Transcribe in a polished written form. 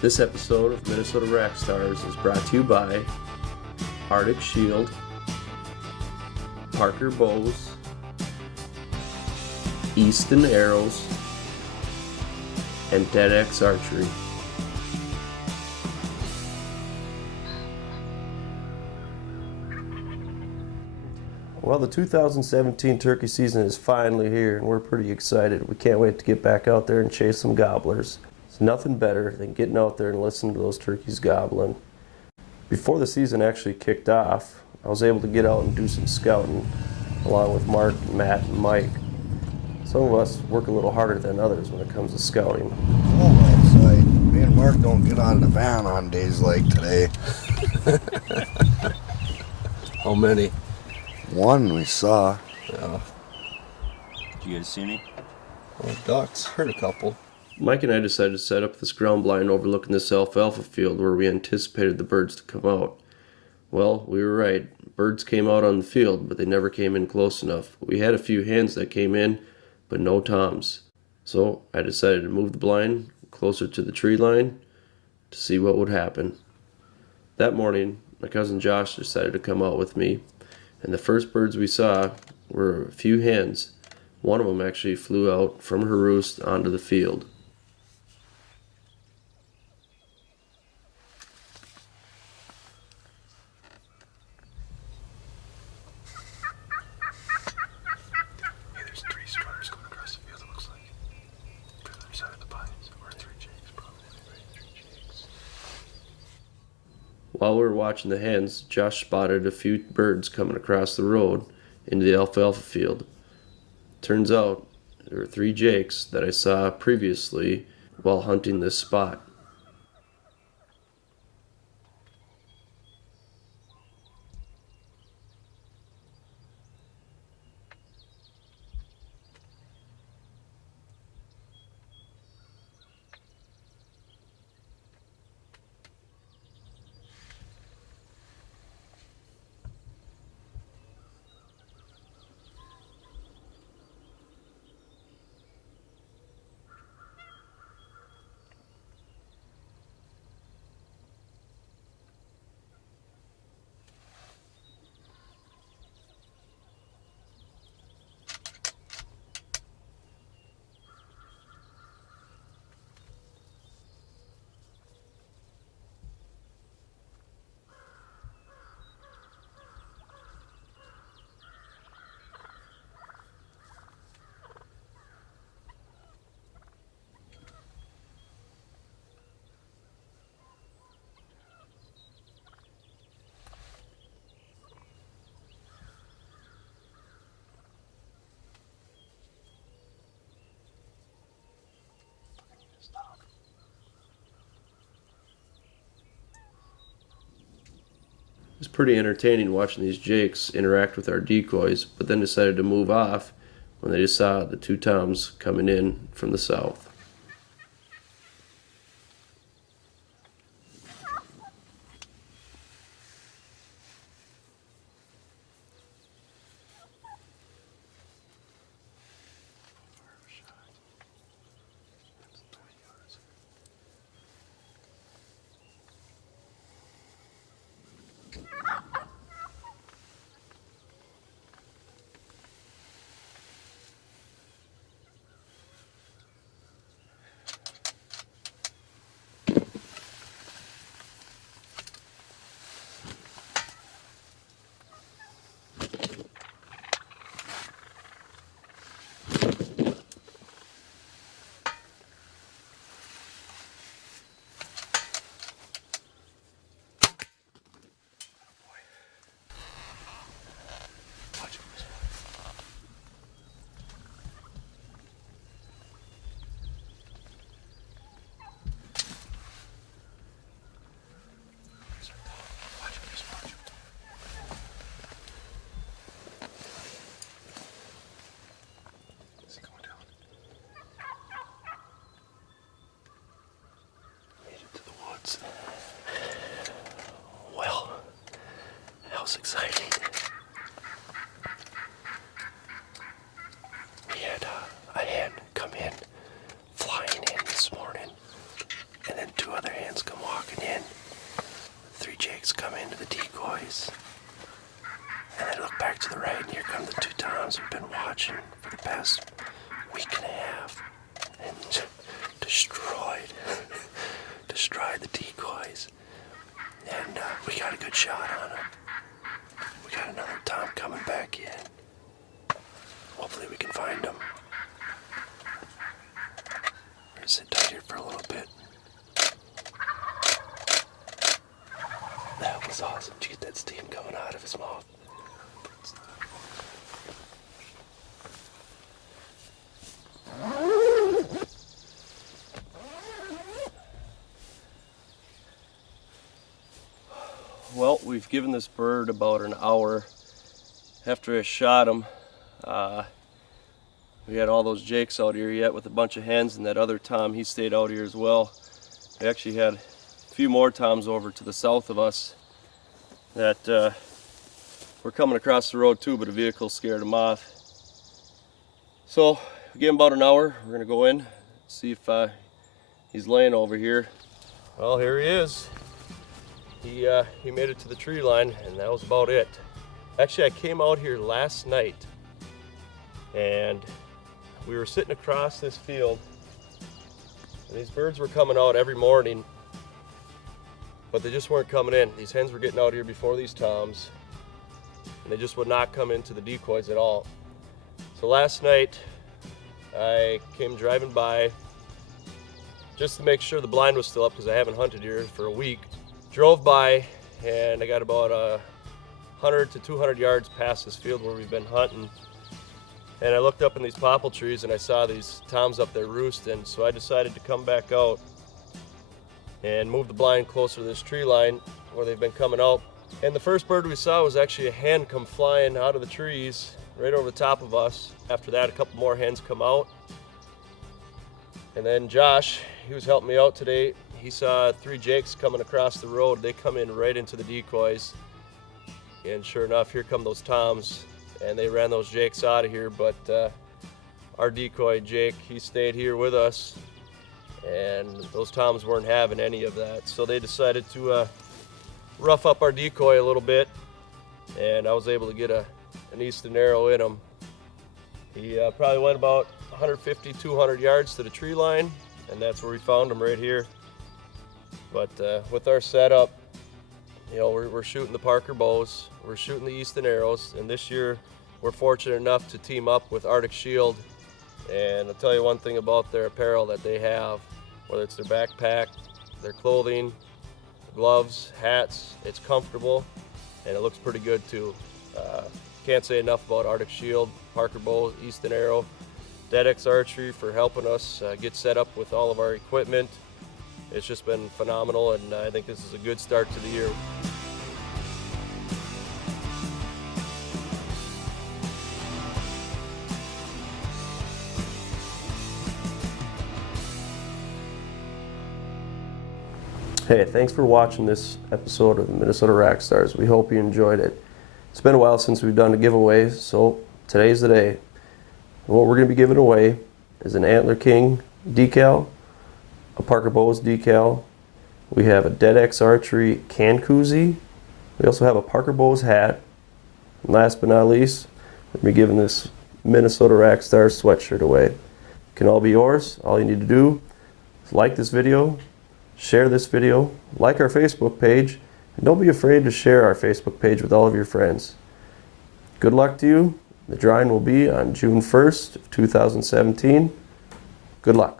This episode of Minnesota Rack Stars is brought to you by Arctic Shield, Parker Bows, Easton Arrows, and DeadX Archery. Well, the 2017 turkey season is finally here, and we're pretty excited. We can't wait to get back out there and chase some gobblers. It's nothing better than getting out there and listening to those turkeys gobbling. Before the season actually kicked off, I was able to get out and do some scouting, along with Mark, Matt, and Mike. Some of us work a little harder than others when it comes to scouting. Oh, my side. Me and Mark don't get out of the van on days like today. How many? One we saw. Yeah. Did you guys see any? Well, ducks. Heard a couple. Mike and I decided to set up this ground blind overlooking this alfalfa field where we anticipated the birds to come out. Well, we were right. Birds came out on the field, but they never came in close enough. We had a few hens that came in, but no toms. So I decided to move the blind closer to the tree line to see what would happen. That morning, my cousin Josh decided to come out with me, and the first birds we saw were a few hens. One of them actually flew out from her roost onto the field. Hey, there's three strutters going across the field, it looks like. For the other side of the pines, or three jakes, probably. Three jakes. While we were watching the hens, Josh spotted a few birds coming across the road into the alfalfa field. Turns out there were three jakes that I saw previously while hunting this spot. It was pretty entertaining watching these jakes interact with our decoys, but then decided to move off when they just saw the two toms coming in from the south. Is he going down? Made it to the woods. Well, that was exciting. We had a hen come in, flying in this morning, and then two other hens jakes come into the decoys. And then look back to the right, and here come the two toms we've been watching for the past week and a half. And destroyed the decoys. And we got a good shot on them. We got another tom coming back in. Hopefully we can find them. We're gonna sit tight here for a little bit. That was awesome. Did you get that steam coming out of his mouth? Well, we've given this bird about an hour after I shot him. We had all those jakes out here yet with a bunch of hens, and that other tom, he stayed out here as well. We actually had a few more toms over to the south of us that were coming across the road too, but a vehicle scared them off. So we gave him about an hour. We're gonna go in, see if he's laying over here. Well, here he is. He made it to the tree line, and that was about it. Actually, I came out here last night, and we were sitting across this field, and these birds were coming out every morning, but they just weren't coming in. These hens were getting out here before these toms, and they just would not come into the decoys at all. So last night, I came driving by just to make sure the blind was still up, because I haven't hunted here for a week. Drove by, and I got about 100 to 200 yards past this field where we've been hunting, and I looked up in these popple trees and I saw these toms up there roosting, so I decided to come back out and move the blind closer to this tree line where they've been coming out. And the first bird we saw was actually a hen come flying out of the trees right over the top of us. After that, a couple more hens come out, and then Josh, he was helping me out today. He saw 3 jakes coming across the road. They come in right into the decoys, and sure enough, here come those toms, and they ran those jakes out of here. But our decoy jake, he stayed here with us, and those toms weren't having any of that, so they decided to rough up our decoy a little bit, and I was able to get an eastern arrow in him. He probably went about 150, 200 yards to the tree line, and that's where we found him, right here. But with our setup, you know, we're shooting the Parker bows, we're shooting the Easton arrows, and this year we're fortunate enough to team up with Arctic Shield. And I'll tell you one thing about their apparel that they have, whether it's their backpack, their clothing, gloves, hats, it's comfortable, and it looks pretty good too. Can't say enough about Arctic Shield, Parker bow, Easton arrow, DeadX Archery for helping us get set up with all of our equipment. It's just been phenomenal, and I think this is a good start to the year. Hey, thanks for watching this episode of the Minnesota Rack Stars. We hope you enjoyed it. It's been a while since we've done a giveaway, so today's the day. And what we're going to be giving away is an Antler King decal, a Parker Bows decal. We have a DeadX Archery can koozie. We also have a Parker Bows hat. And last but not least, we're going to be giving this Minnesota Rack Stars sweatshirt away. It can all be yours. All you need to do is like this video, share this video, like our Facebook page, and don't be afraid to share our Facebook page with all of your friends. Good luck to you. The drawing will be on June 1st of 2017. Good luck.